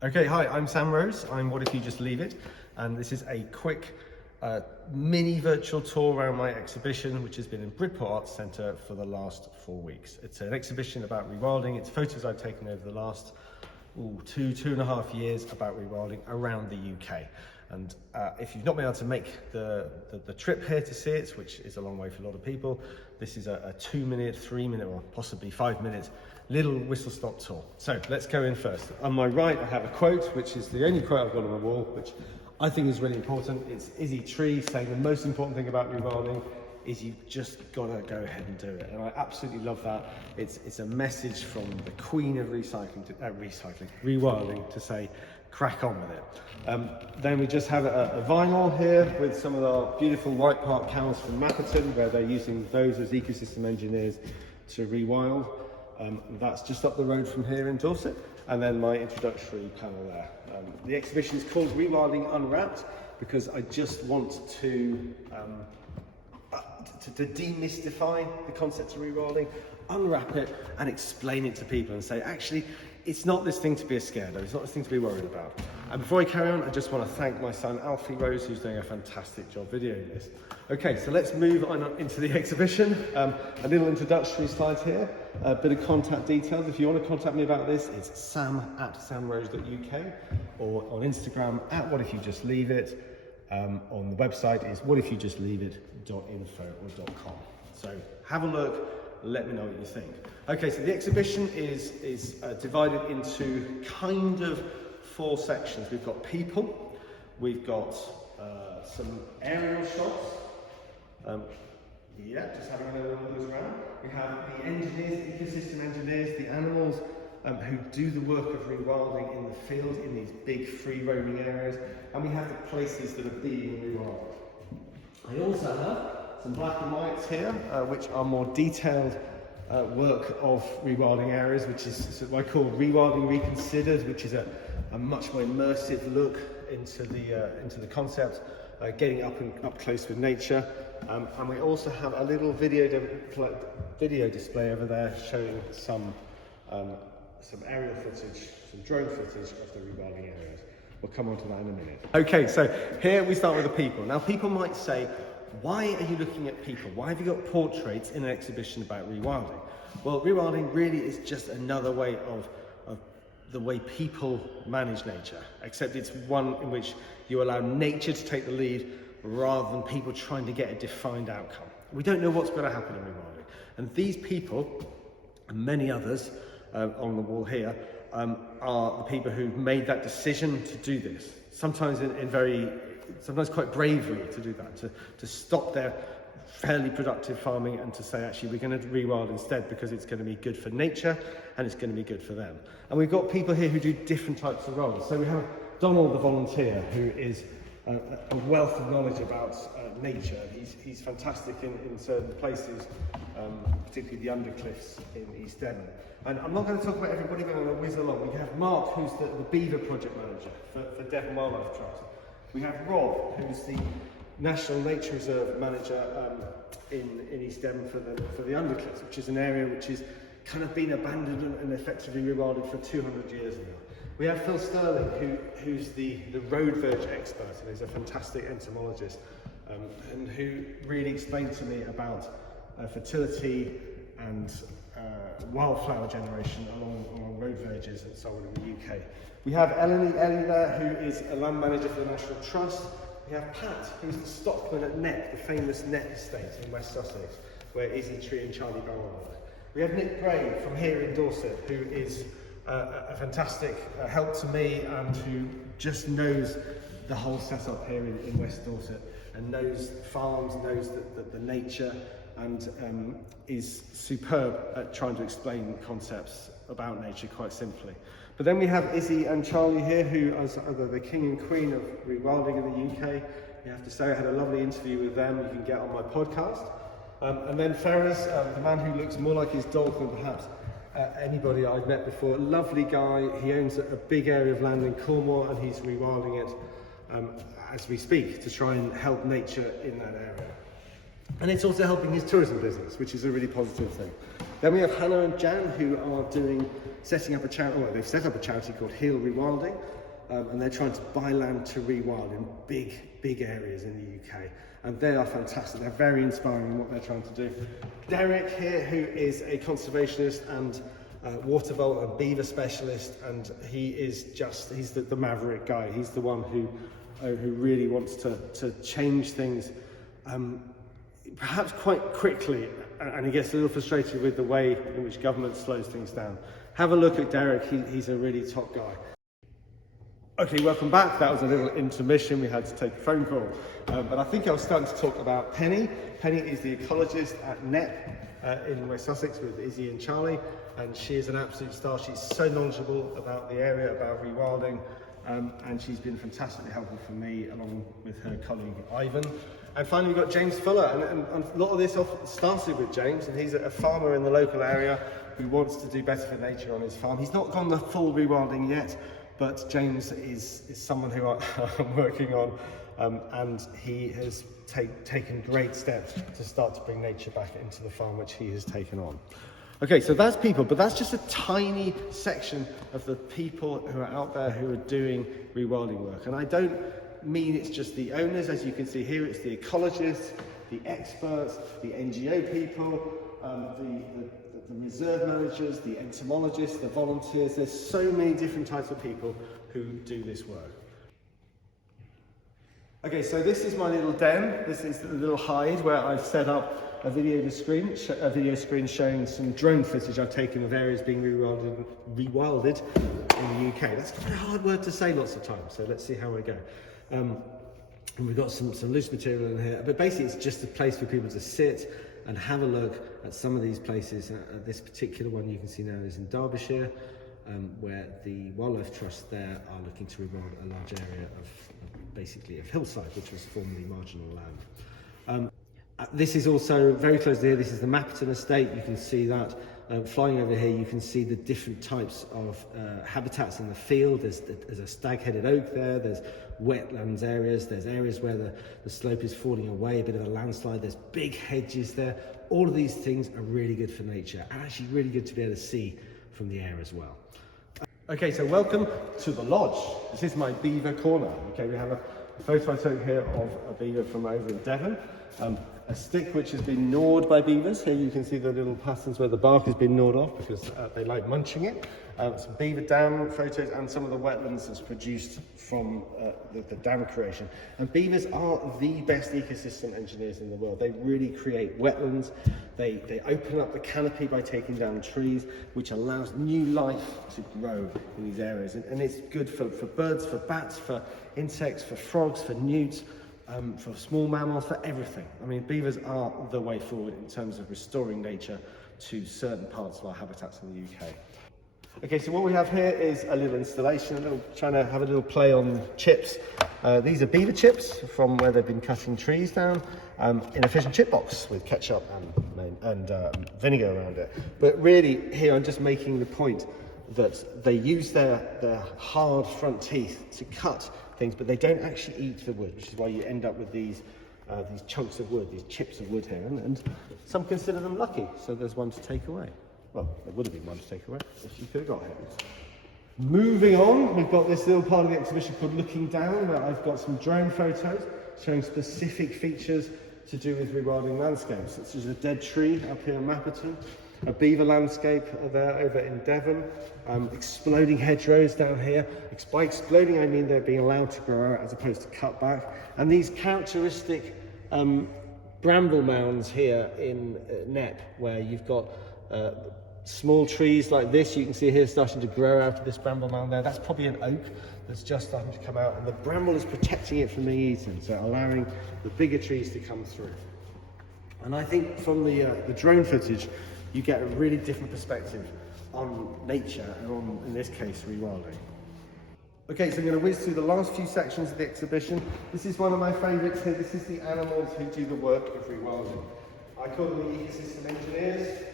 Okay, hi, I'm Sam Rose. I'm What If You Just Leave It? And this is a quick mini virtual tour around my exhibition, which has been in Bridport Arts Centre for the last 4 weeks. It's an exhibition about rewilding. It's photos I've taken over the last two and a half years about rewilding around the UK. And if you've not been able to make the trip here to see it, which is a long way for a lot of people, this is a 2 minute, 3 minute, or possibly 5 minute little whistle-stop tour. So let's go in first. On my right, I have a quote, which is the only quote I've got on the wall, which I think is really important. It's Izzy Tree saying the most important thing about rewilding is you just gotta go ahead and do it. And I absolutely love that. It's a message from the queen of rewilding to say, crack on with it. Then we just have a vinyl here with some of our beautiful white park cows from Mapperton, where they're using those as ecosystem engineers to rewild. That's just up the road from here in Dorset. And then my introductory panel there. The exhibition is called Rewilding Unwrapped because I just want to demystify the concept of rewilding, unwrap it and explain it to people and say, actually, it's not this thing to be scared of, it's not this thing to be worried about. And before I carry on, I just want to thank my son Alfie Rose, who's doing a fantastic job videoing this. Okay, so let's move on into the exhibition. A little introductory slide here, a bit of contact details. If you want to contact me about this, it's sam@samrose.uk, or on Instagram @whatifyoujustleaveit. On the website is whatifyoujustleaveit.info or .com. So have a look, let me know what you think. Okay, so the exhibition is divided into kind of 4 sections. We've got people, we've got some aerial shots. Just having a little look around. We have the engineers, the ecosystem engineers, the animals who do the work of rewilding in the field in these big free roaming areas, and we have the places that are being rewilded. I also have some black and whites here, which are more detailed work of rewilding areas, which is what I call Rewilding Reconsidered, which is a much more immersive look into the concept, getting up close with nature. And we also have a little video display over there showing some aerial footage, some drone footage of the rewilding areas. We'll come on to that in a minute. Okay, so here we start with the people. Now, people might say, why are you looking at people? Why have you got portraits in an exhibition about rewilding? Well, rewilding really is just another way of the way people manage nature, except it's one in which you allow nature to take the lead rather than people trying to get a defined outcome. We don't know what's going to happen in rewilding. And these people, and many others on the wall here, are the people who've made that decision to do this. Sometimes sometimes quite bravely to do that, to stop their fairly productive farming and to say, actually, we're going to rewild instead because it's going to be good for nature and it's going to be good for them. And we've got people here who do different types of roles. So we have Donald the volunteer, who is a wealth of knowledge about nature. He's fantastic in certain places, particularly the undercliffs in East Devon. And I'm not going to talk about everybody, but I'm going to whiz along. We have Mark, who's the Beaver project manager for Devon Wildlife Trust. We have Rob, who's the National Nature Reserve manager in East Devon for the undercliffs, which is an area which has kind of been abandoned and effectively rewilded for 200 years now. We have Phil Sterling, who's the road verge expert, and is a fantastic entomologist, and who really explained to me about fertility and wildflower generation along road verges and so on in the UK. We have Ellie there, who is a land manager for the National Trust. We have Pat, who's the stockman at Net, the famous Net estate in West Sussex, where Izzy Tree and Charlie Barrow are. We have Nick Gray from here in Dorset, who is a fantastic help to me and who just knows the whole setup here in West Dorset and knows farms, knows the nature, and is superb at trying to explain concepts about nature quite simply. But then we have Izzy and Charlie here, who are the king and queen of rewilding in the UK. You have to say I had a lovely interview with them, you can get on my podcast. And then Ferris, the man who looks more like his dog than perhaps anybody I've met before. A lovely guy. He owns a big area of land in Cornwall and he's rewilding it as we speak to try and help nature in that area. And it's also helping his tourism business, which is a really positive thing. Then we have Hannah and Jan, who are setting up a charity, well, they've set up a charity called Rewilding, and they're trying to buy land to rewild in big areas in the UK. And they are fantastic. They're very inspiring in what they're trying to do. Derek here, who is a conservationist and water vole and beaver specialist, and he's the maverick guy. He's the one who really wants to change things, perhaps quite quickly, and he gets a little frustrated with the way in which government slows things down. Have a look at Derek. He's a really top guy. Okay, welcome back. That was a little intermission. We had to take a phone call. But I think I was starting to talk about Penny. Penny is the ecologist at NEP in West Sussex with Izzy and Charlie. And she is an absolute star. She's so knowledgeable about the area, about rewilding. And she's been fantastically helpful for me, along with her colleague Ivan. And finally, we've got James Fuller. And a lot of this started with James. And he's a farmer in the local area who wants to do better for nature on his farm. He's not gone the full rewilding yet, but James is someone who I'm working on, and he has taken great steps to start to bring nature back into the farm, which he has taken on. Okay, so that's people, but that's just a tiny section of the people who are out there who are doing rewilding work. And I don't mean it's just the owners. As you can see here, it's the ecologists, the experts, the NGO people, the reserve managers, the entomologists, the volunteers. There's so many different types of people who do this work. Okay, so this is my little den. This is the little hide where I've set up a video screen showing some drone footage I've taken of areas being rewilded in the UK. That's quite a hard word to say lots of times, so let's see how we go. And we've got some loose material in here, but basically it's just a place for people to sit and have a look at some of these places. This particular one you can see now is in Derbyshire, where the Wildlife Trust there are looking to rewild a large area of hillside, which was formerly marginal land. This is also very close to here. This is the Mapperton estate. You can see that. Flying over here, you can see the different types of habitats in the field. There's a stag-headed oak there. There's wetlands areas. There's areas where the slope is falling away, a bit of a landslide. There's big hedges there. All of these things are really good for nature, and actually really good to be able to see from the air as well. Okay, so welcome to the lodge. This is my beaver corner. Okay, we have a photo I took here of a beaver from over in Devon. A stick which has been gnawed by beavers. Here you can see the little patterns where the bark has been gnawed off because they like munching it. Some beaver dam photos and some of the wetlands that's produced from the dam creation. And beavers are the best ecosystem engineers in the world. They really create wetlands. They open up the canopy by taking down trees, which allows new life to grow in these areas. And it's good for birds, for bats, for insects, for frogs, for newts. For small mammals, for everything. I mean, beavers are the way forward in terms of restoring nature to certain parts of our habitats in the UK. Okay, so what we have here is a little installation, trying to have a little play on chips. These are beaver chips from where they've been cutting trees down in a fish and chip box with ketchup and vinegar around it. But really, here I'm just making the point that they use their hard front teeth to cut things, but they don't actually eat the wood, which is why you end up with these chunks of wood, these chips of wood here, and some consider them lucky, so there's one to take away. Well, there would have been one to take away if you could have got here. Moving on, we've got this little part of the exhibition called Looking Down, where I've got some drone photos showing specific features to do with rewilding landscapes, such as a dead tree up here in Mapperton, a beaver landscape there over in Devon, exploding hedgerows down here. By exploding I mean they're being allowed to grow out as opposed to cut back. And these characteristic bramble mounds here in Knepp, where you've got small trees like this, you can see here starting to grow out of this bramble mound there. That's probably an oak that's just starting to come out, and the bramble is protecting it from being eaten, so allowing the bigger trees to come through. And I think from the drone footage, you get a really different perspective on nature and on, in this case, rewilding. Okay, so I'm going to whiz through the last few sections of the exhibition. This is one of my favourites here. This is the animals who do the work of rewilding. I call them the ecosystem engineers.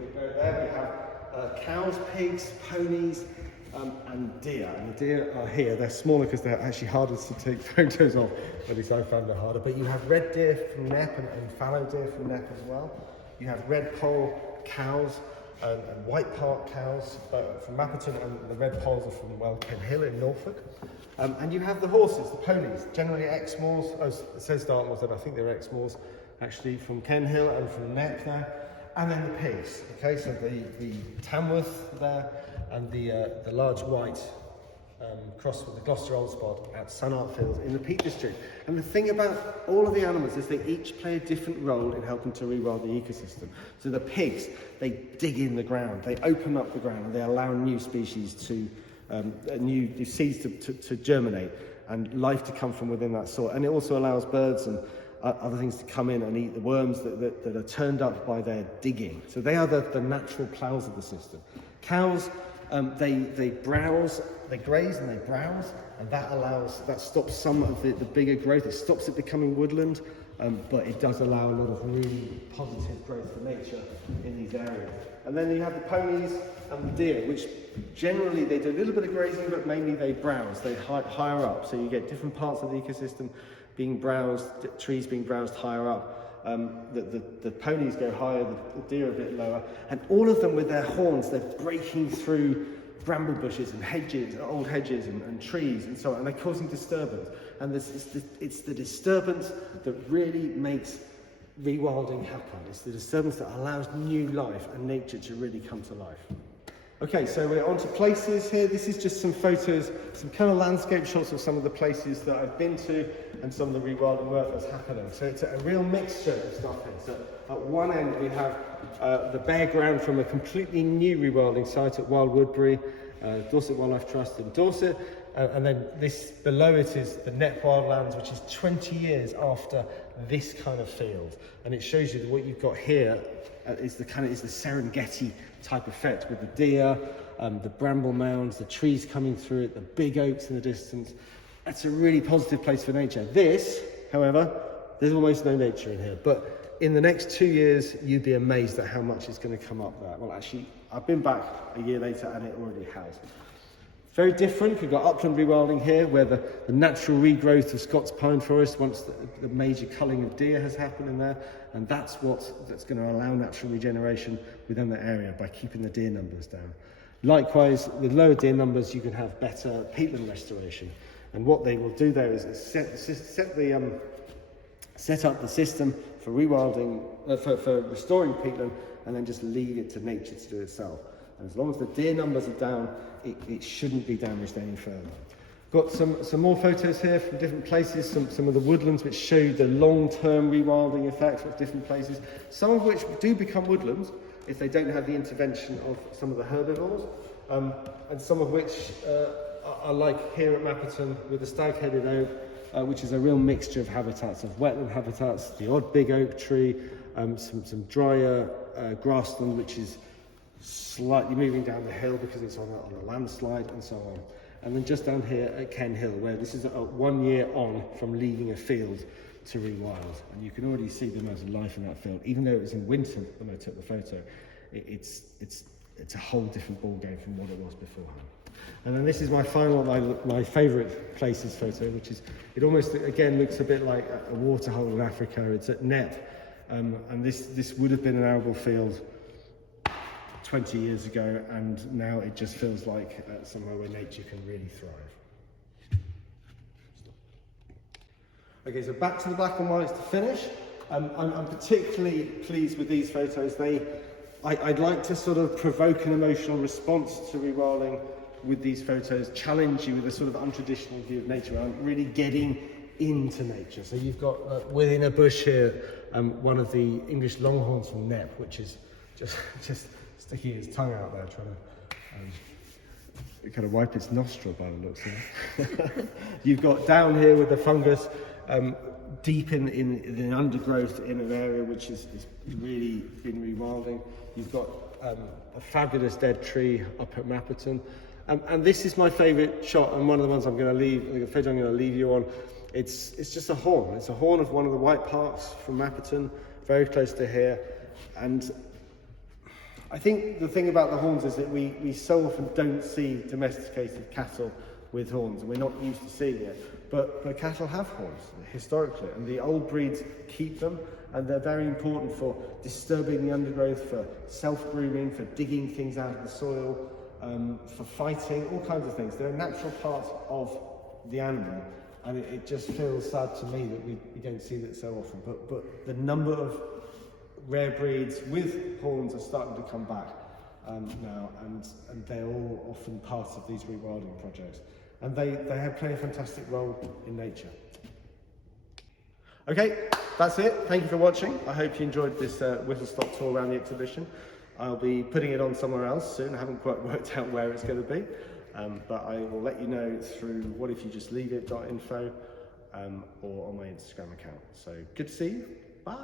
We go there, we have cows, pigs, ponies, and deer. And the deer are here. They're smaller because they're actually harder to take photos of. At least I found it harder. But you have red deer from Knepp and fallow deer from Knepp as well. You have red poll cows and White Park cows from Mapperton, and the red poles are from Ken Hill in Norfolk. And you have the horses, the ponies, generally Exmoors. Oh, it says Dartmoors, and I think they're Exmoors, actually, from Ken Hill and from Knepp there. And then the pigs, okay, so the Tamworth there, and the large white cross with the Gloucester Old Spot at Sunart Fields in the Peak District. And the thing about all of the animals is they each play a different role in helping to rewild the ecosystem. So the pigs, they dig in the ground, they open up the ground, and they allow new species to, new seeds to germinate and life to come from within that soil. And it also allows birds and other things to come in and eat the worms that are turned up by their digging. So they are the natural ploughs of the system. Cows, they browse, they graze and they browse, and that stops some of the bigger growth. It stops it becoming woodland, but it does allow a lot of really positive growth for nature in these areas. And then you have the ponies and the deer, which generally they do a little bit of grazing, but mainly they browse, they higher up. So you get different parts of the ecosystem being browsed, trees being browsed higher up. The ponies go higher, the deer a bit lower, and all of them with their horns, they're breaking through bramble bushes and hedges, old hedges and trees and so on, and they're causing disturbance. And it's the disturbance that really makes rewilding happen. It's the disturbance that allows new life and nature to really come to life. Okay, so we're on to places here. This is just some photos, some kind of landscape shots of some of the places that I've been to and some of the rewilding work that's happening. So it's a real mixture of stuff here. So at one end we have the bare ground from a completely new rewilding site at Wild Woodbury, Dorset Wildlife Trust in Dorset. And then this below it is the Knepp Wildlands, which is 20 years after this kind of field. And it shows you that what you've got here is the Serengeti type effect with the deer, the bramble mounds, the trees coming through it, the big oaks in the distance. That's a really positive place for nature. This, however, there's almost no nature in here. But in the next 2 years, you'd be amazed at how much is going to come up there. Well, actually, I've been back a year later and it already has. Very different. We've got upland rewilding here, where the natural regrowth of Scots pine forest once the major culling of deer has happened in there, and that's going to allow natural regeneration within that area by keeping the deer numbers down. Likewise, with lower deer numbers, you can have better peatland restoration, and what they will do there is set up the system for rewilding, for restoring peatland, and then just leave it to nature to do itself. And as long as the deer numbers are down, it shouldn't be damaged any further. Got some more photos here from different places, some of the woodlands which show the long-term rewilding effects of different places, some of which do become woodlands if they don't have the intervention of some of the herbivores, and some of which are like here at Mapperton with the stag-headed oak, which is a real mixture of habitats, of wetland habitats, the odd big oak tree, some drier grassland, which is slightly moving down the hill because it's on a landslide and so on. And then just down here at Ken Hill, where this is 1 year on from leaving a field to rewild. And you can already see the amount of life in that field. Even though it was in winter when I took the photo, it's a whole different ball game from what it was beforehand. And then this is my final, my favourite places photo, which is, it almost, again, looks a bit like a waterhole in Africa. It's at Knepp, and this would have been an arable field 20 years ago, and now it just feels like somewhere where nature can really thrive. Okay, so back to the black and whites to finish. I'm particularly pleased with these photos. I'd like to sort of provoke an emotional response to rewilding with these photos, challenge you with a sort of untraditional view of nature. I'm really getting into nature. So you've got within a bush here, one of the English longhorns from Knepp, which is just sticking its tongue out there, trying to kind of wipe its nostril by the looks of it. You've got down here with the fungus, deep in the undergrowth in an area which is really been rewilding. You've got a fabulous dead tree up at Mapperton. And this is my favourite shot, and one of the ones I'm going to leave, the photo I'm going to leave you on. It's just a horn. It's a horn of one of the white parks from Mapperton, very close to here. And I think the thing about the horns is that we so often don't see domesticated cattle with horns, and we're not used to seeing it. But cattle have horns historically, and the old breeds keep them, and they're very important for disturbing the undergrowth, for self-grooming, for digging things out of the soil, for fighting, all kinds of things. They're a natural part of the animal, and it just feels sad to me that we don't see that so often. But the number of rare breeds with horns are starting to come back now, and they're all often part of these rewilding projects. And they play a fantastic role in nature. Okay, that's it. Thank you for watching. I hope you enjoyed this whistle-stop tour around the exhibition. I'll be putting it on somewhere else soon. I haven't quite worked out where it's going to be, but I will let you know through whatifyoujustleaveit.info or on my Instagram account. So good to see you. Bye.